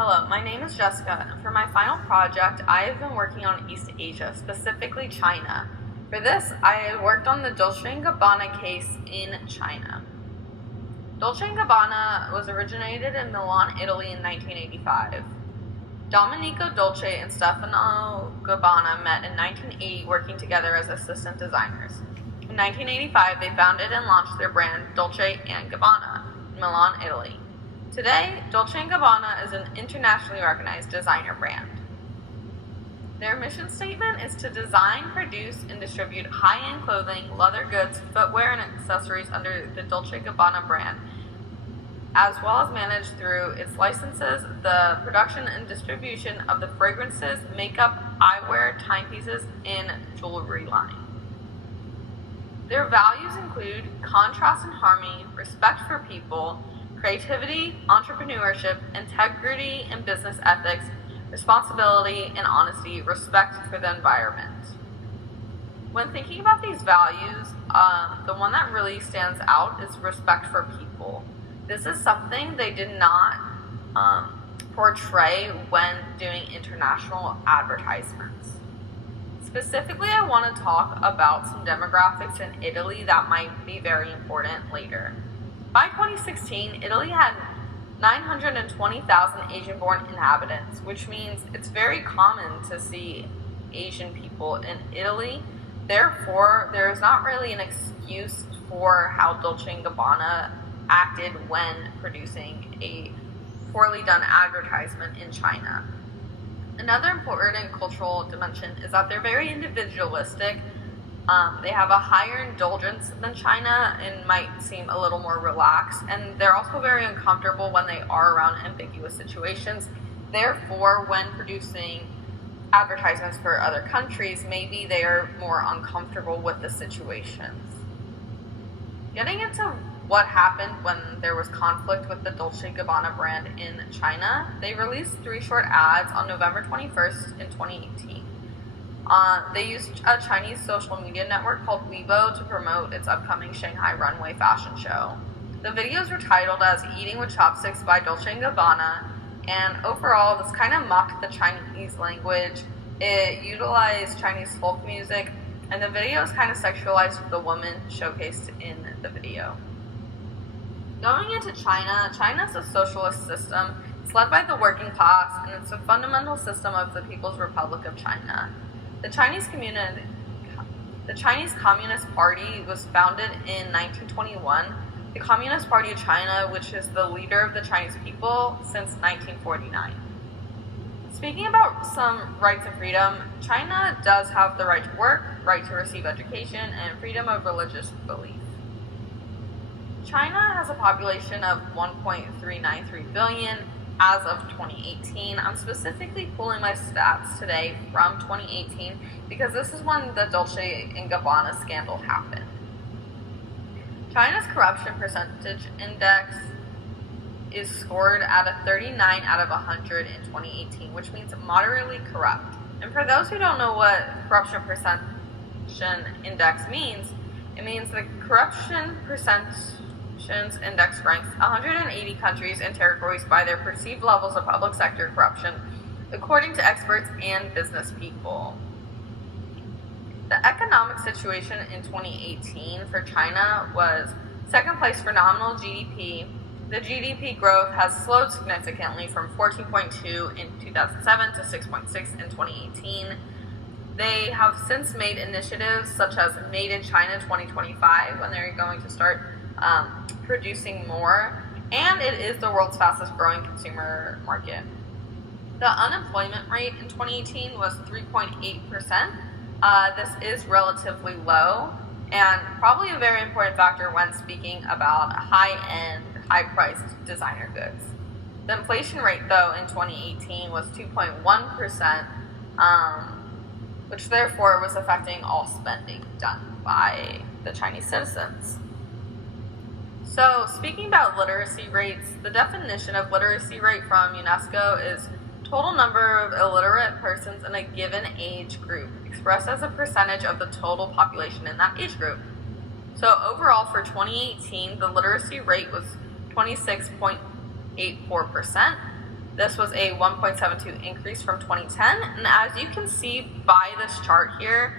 Hello, my name is Jessica, and for my final project, I have been working on East Asia, specifically China. For this, I worked on the Dolce & Gabbana case in China. Dolce & Gabbana was originated in Milan, Italy in 1985. Domenico Dolce and Stefano Gabbana met in 1980 working together as assistant designers. In 1985, they founded and launched their brand Dolce & Gabbana in Milan, Italy. Today, Dolce & Gabbana is an internationally recognized designer brand. Their mission statement is to design, produce, and distribute high-end clothing, leather goods, footwear, and accessories under the Dolce & Gabbana brand, as well as manage through its licenses the production and distribution of the fragrances, makeup, eyewear, timepieces, and jewelry line. Their values include contrast and harmony, respect for people, creativity, entrepreneurship, integrity and business ethics, responsibility and honesty, respect for the environment. When thinking about these values, the one that really stands out is respect for people. This is something they did not portray when doing international advertisements. Specifically, I want to talk about some demographics in Italy that might be very important later. By 2016, Italy had 920,000 Asian-born inhabitants, which means it's very common to see Asian people in Italy. Therefore, there's not really an excuse for how Dolce & Gabbana acted when producing a poorly done advertisement in China. Another important cultural dimension is that they're very individualistic. They have a higher indulgence than China and might seem a little more relaxed, and they're also very uncomfortable when they are around ambiguous situations. Therefore, when producing advertisements for other countries, maybe they are more uncomfortable with the situations. Getting into what happened when there was conflict with the Dolce & Gabbana brand in China, they released 3 short ads on November 21st in 2018. They used a Chinese social media network called Weibo to promote its upcoming Shanghai runway fashion show. The videos were titled as Eating with Chopsticks by Dolce & Gabbana, and overall this kind of mocked the Chinese language. It utilized Chinese folk music, and the videos kind of sexualized the woman showcased in the video. Going into China, China is a socialist system. It's led by the working class, and it's a fundamental system of the People's Republic of China. The Chinese Communist Party was founded in 1921. The Communist Party of China, which is the leader of the Chinese people since 1949. Speaking about some rights and freedom, China does have the right to work, right to receive education, and freedom of religious belief. China has a population of 1.393 billion as of 2018. I'm specifically pulling my stats today from 2018 because this is when the Dolce & Gabbana scandal happened. China's corruption percentage index is scored at a 39 out of 100 in 2018, which means moderately corrupt. And for those who don't know what corruption perception index means, it means the corruption percentage index ranks 180 countries and territories by their perceived levels of public sector corruption, according to experts and business people. The economic situation in 2018 for China was second place for nominal GDP. The GDP growth has slowed significantly from 14.2 in 2007 to 6.6 in 2018. They have since made initiatives such as Made in China 2025, when they're going to start producing more, and it is the world's fastest growing consumer market. The unemployment rate in 2018 was 3.8%. This is relatively low and probably a very important factor when speaking about high-end, high-priced designer goods. The inflation rate, though, in 2018 was 2.1%, which therefore was affecting all spending done by the Chinese citizens. So, speaking about literacy rates, the definition of literacy rate from UNESCO is total number of illiterate persons in a given age group, expressed as a percentage of the total population in that age group. So overall for 2018, the literacy rate was 26.84%. This was a 1.72 increase from 2010, and as you can see by this chart here,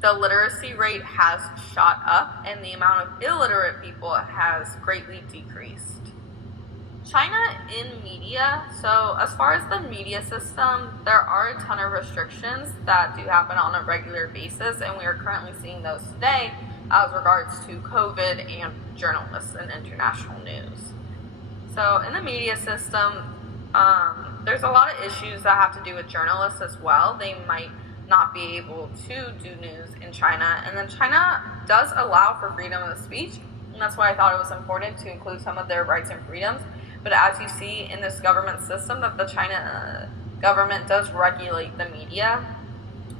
the literacy rate has shot up and the amount of illiterate people has greatly decreased. China in media, so as far as the media system, there are a ton of restrictions that do happen on a regular basis, and we are currently seeing those today as regards to COVID and journalists and international news. So in the media system, there's a lot of issues that have to do with journalists as well. They might not be able to do news in China, and then China does allow for freedom of speech, and that's why I thought it was important to include some of their rights and freedoms. But as you see in this government system, that the China government does regulate the media.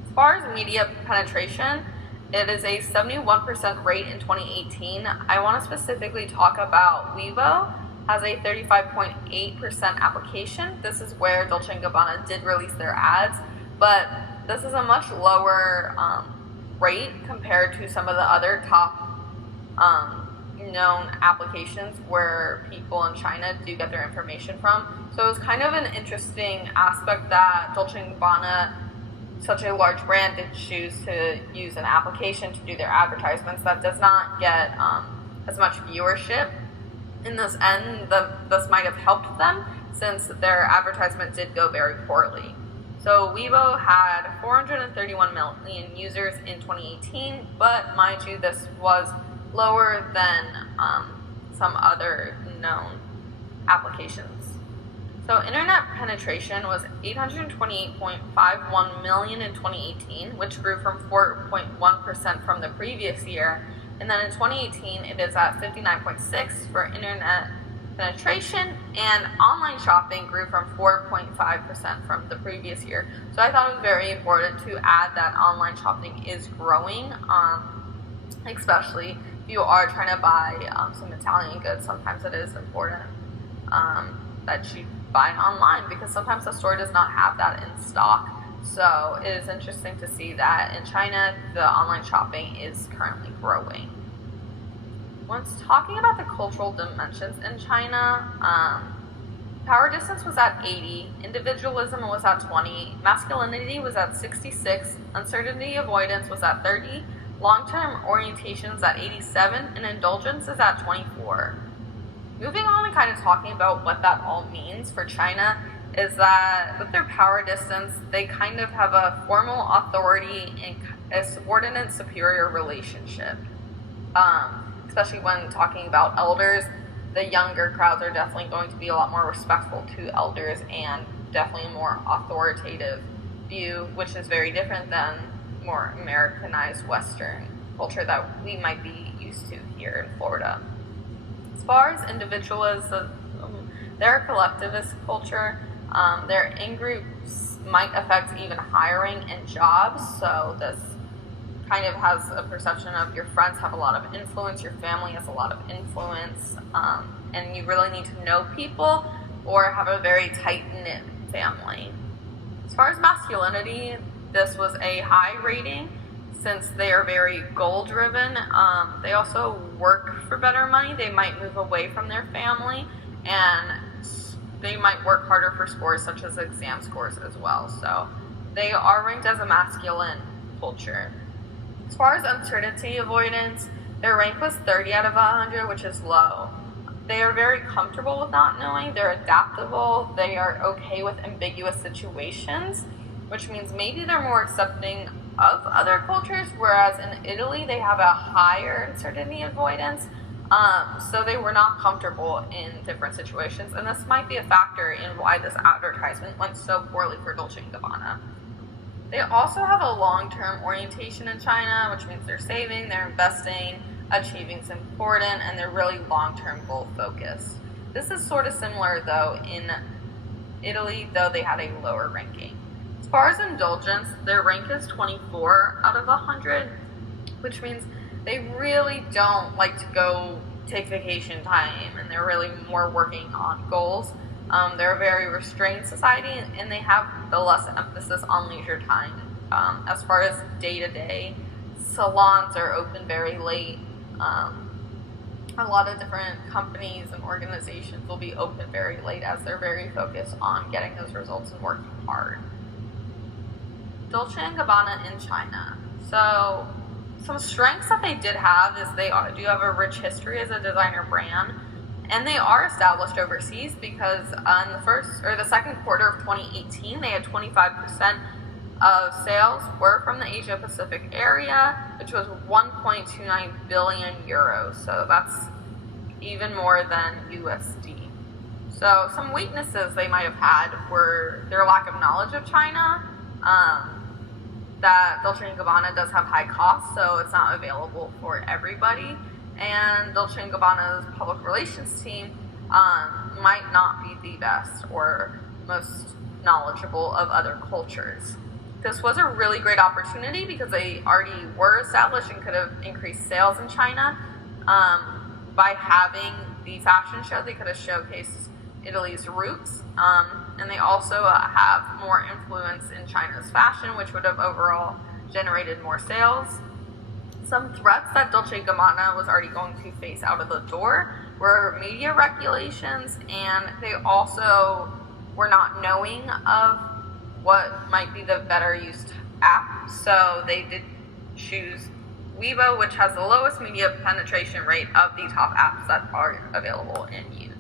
As far as media penetration, it is a 71% rate in 2018. I want to specifically talk about Weibo. Has a 35.8% application. This is where Dolce & Gabbana did release their ads, but this is a much lower rate compared to some of the other top known applications where people in China do get their information from. So it's kind of an interesting aspect that Dolce & Gabbana, such a large brand, did choose to use an application to do their advertisements that does not get as much viewership. In this end, this might have helped them since their advertisement did go very poorly. So Weibo had 431 million users in 2018, but mind you, this was lower than some other known applications. So internet penetration was 828.51 million in 2018, which grew from 4.1% from the previous year. And then in 2018, it is at 59.6 for internet penetration, and online shopping grew from 4.5% from the previous year. So I thought it was very important to add that online shopping is growing, especially if you are trying to buy some Italian goods. Sometimes it is important that you buy online because sometimes the store does not have that in stock. So it is interesting to see that in China, the online shopping is currently growing. Once talking about the cultural dimensions in China, power distance was at 80, individualism was at 20, masculinity was at 66, uncertainty avoidance was at 30, long-term orientation is at 87, and indulgence is at 24. Moving on and kind of talking about what that all means for China is that with their power distance, they kind of have a formal authority and a subordinate superior relationship. Especially when talking about elders, the younger crowds are definitely going to be a lot more respectful to elders and definitely a more authoritative view, which is very different than more Americanized Western culture that we might be used to here in Florida. As far as individualism, they're a collectivist culture. Their in-groups might affect even hiring and jobs, so this kind of has a perception of your friends have a lot of influence, your family has a lot of influence, and you really need to know people or have a very tight-knit family. As far as masculinity, this was a high rating since they are very goal-driven. They also work for better money. They might move away from their family, and they might work harder for scores such as exam scores as well. So they are ranked as a masculine culture. As far as uncertainty avoidance, their rank was 30 out of 100, which is low. They are very comfortable with not knowing. They're adaptable. They are okay with ambiguous situations, which means maybe they're more accepting of other cultures, whereas in Italy they have a higher uncertainty avoidance. So they were not comfortable in different situations, and this might be a factor in why this advertisement went so poorly for Dolce & Gabbana. They also have a long-term orientation in China, which means they're saving, they're investing, achieving's important, and they're really long-term goal focused. This is sort of similar though in Italy, though they had a lower ranking. As far as indulgence, their rank is 24 out of 100, which means they really don't like to go take vacation time, and they're really more working on goals. They're a very restrained society, and they have the less emphasis on leisure time. As far as day-to-day, salons are open very late. a lot of different companies and organizations will be open very late as they're very focused on getting those results and working hard. Dolce & Gabbana in China. So some strengths that they did have is they do have a rich history as a designer brand, and they are established overseas because on the second quarter of 2018, they had 25% of sales were from the Asia Pacific area, which was 1.29 billion euros. So that's even more than USD. So some weaknesses they might have had were their lack of knowledge of China, that Dolce & Gabbana does have high costs, so it's not available for everybody, and Dolce & Gabbana's public relations team might not be the best or most knowledgeable of other cultures. This was a really great opportunity because they already were established and could have increased sales in China. By having the fashion show, they could have showcased Italy's roots, and they also have more influence in China's fashion, which would have overall generated more sales. Some threats that Dolce & Gabbana was already going to face out of the door were media regulations, and they also were not knowing of what might be the better used app, so they did choose Weibo, which has the lowest media penetration rate of the top apps that are available and used.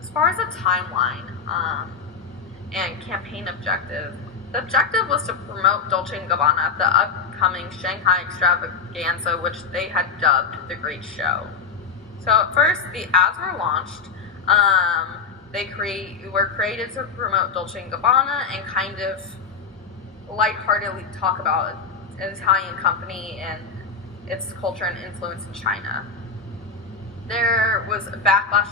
As far as the timeline and campaign objective, the objective was to promote Dolce & Gabbana at the upcoming Shanghai extravaganza, which they had dubbed the Great Show. So at first, the ads were launched. They were created to promote Dolce & Gabbana and kind of lightheartedly talk about an Italian company and its culture and influence in China. There was a backlash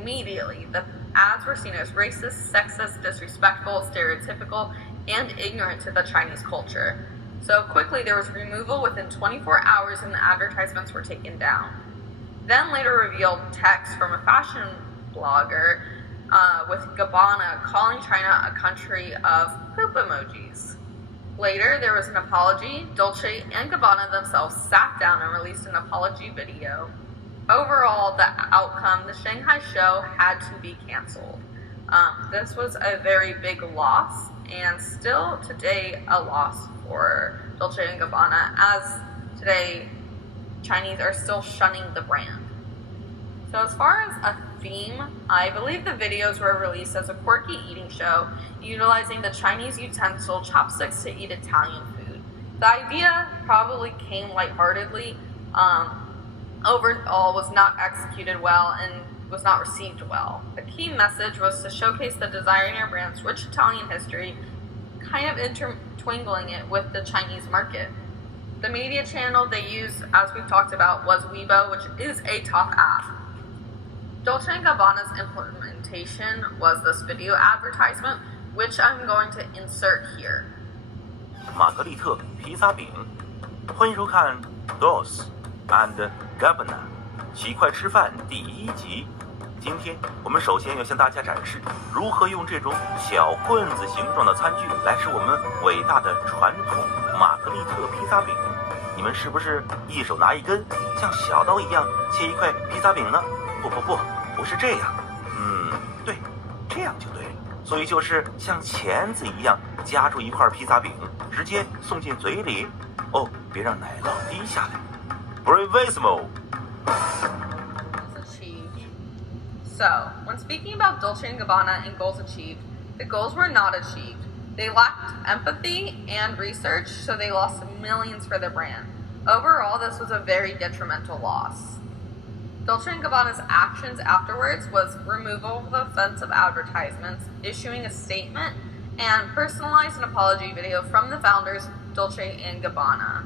immediately. The ads were seen as racist, sexist, disrespectful, stereotypical, and ignorant to the Chinese culture. So quickly there was removal within 24 hours and the advertisements were taken down. Then later revealed text from a fashion blogger with Gabbana calling China a country of poop emojis. Later, there was an apology. Dolce and Gabbana themselves sat down and released an apology video. Overall, the outcome, the Shanghai show had to be canceled. This was a very big loss, and still today a loss for Dolce & Gabbana, as today Chinese are still shunning the brand. So as far as a theme, I believe the videos were released as a quirky eating show utilizing the Chinese utensil chopsticks to eat Italian food. The idea probably came lightheartedly, overall was not executed well and was not received well. The key message was to showcase the designer brand's rich Italian history, kind of intertwingling it with the Chinese market. The media channel they used, as we've talked about, was Weibo, which is a top app. Dolce & Gabbana's implementation was this video advertisement, which I'm going to insert here. 玛格丽特披萨饼，欢迎收看 Dolce and Gabbana 奇快吃饭第1集。今天我们首先要向大家展示如何用这种小棍子形状的餐具来吃我们伟大的传统玛格丽特披萨饼。你们是不是一手拿一根，像小刀一样切一块披萨饼呢？不是这样。对，这样就对了。所以就是像钳子一样夹住一块披萨饼，直接送进嘴里。哦，别让奶酪滴下来。Bravissimo! So, when speaking about Dolce & Gabbana and goals achieved, the goals were not achieved. They lacked empathy and research, so they lost millions for their brand. Overall, this was a very detrimental loss. Dolce & Gabbana's actions afterwards was removal of offensive advertisements, issuing a statement, and personalized an apology video from the founders, Dolce & Gabbana.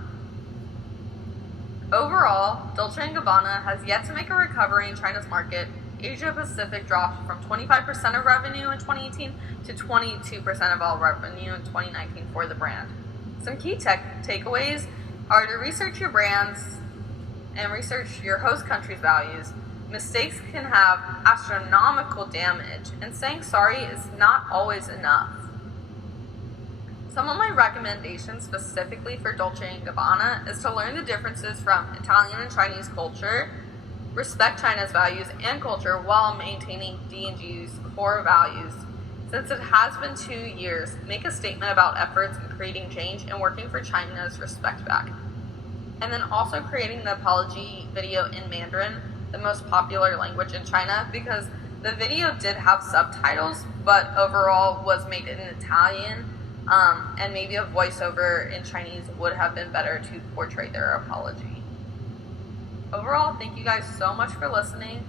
Overall, Dolce & Gabbana has yet to make a recovery in China's market. Asia Pacific dropped from 25% of revenue in 2018 to 22% of all revenue in 2019 for the brand. Some key takeaways are to research your brands and research your host country's values. Mistakes can have astronomical damage, and saying sorry is not always enough. Some of my recommendations specifically for Dolce & Gabbana is to learn the differences from Italian and Chinese culture, respect China's values and culture while maintaining D&G's core values. Since it has been 2 years, make a statement about efforts in creating change and working for China's respect back. And then also creating the apology video in Mandarin, the most popular language in China, because the video did have subtitles, but overall was made in Italian, and maybe a voiceover in Chinese would have been better to portray their apology. Overall, thank you guys so much for listening.